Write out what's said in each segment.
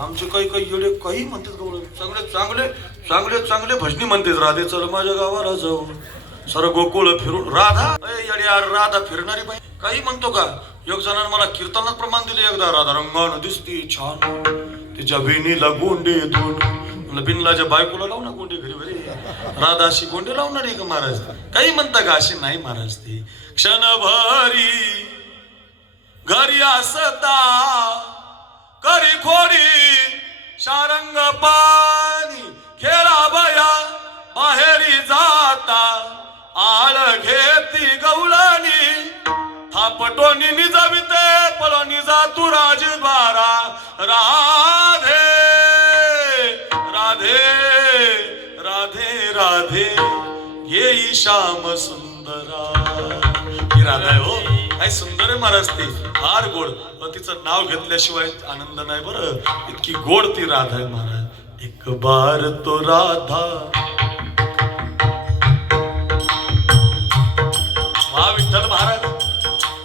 आमचे काही काही येडे काही म्हणतात गौरव चांगले चांगले चांगले चांगले भजनी म्हणतात राधे चल माझ्या गावाला जाऊ सर गोकुळ फिरून राधा? येडे यार राधा फिरणारी बाई. काही म्हणतो का? एक जणांना मला कीर्तनात प्रमाण दिले एकदा राधा रंगान दिसती छान. तिच्या बिनीला गोंडे दोन. बिनलाच्या बायकोला लावू ना गोंडे घरी घरी राधा अशी गोंडे लावणार का महाराज. काही म्हणता का? अशी नाही महाराज ती. क्षणभरी घरी असता करी खोडी शारंग पाणी खेळा बया बाहेरी जाता. आळ घेती गवळणी थापटोनी निजविते पळणी जातू राजद्वारा. राधे राधे राधे राधे येई श्याम सुंदरा. ही राधा हो. काय सुंदर आहे महाराज ती. फार गोड. तिचं नाव घेतल्याशिवाय आनंद नाही बरं. इतकी गोड ती राधा आहे महाराज. एक बार तो राधा. वा विठ्ठल महाराज.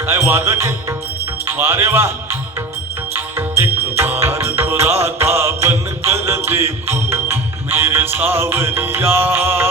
काय वादक आहे. वारे वा. एक बार तो राधा बन कर देखो मेरे सावरिया.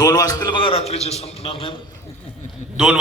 दोन वाजतील बघा रात्रीचे संपणार नाही. दोन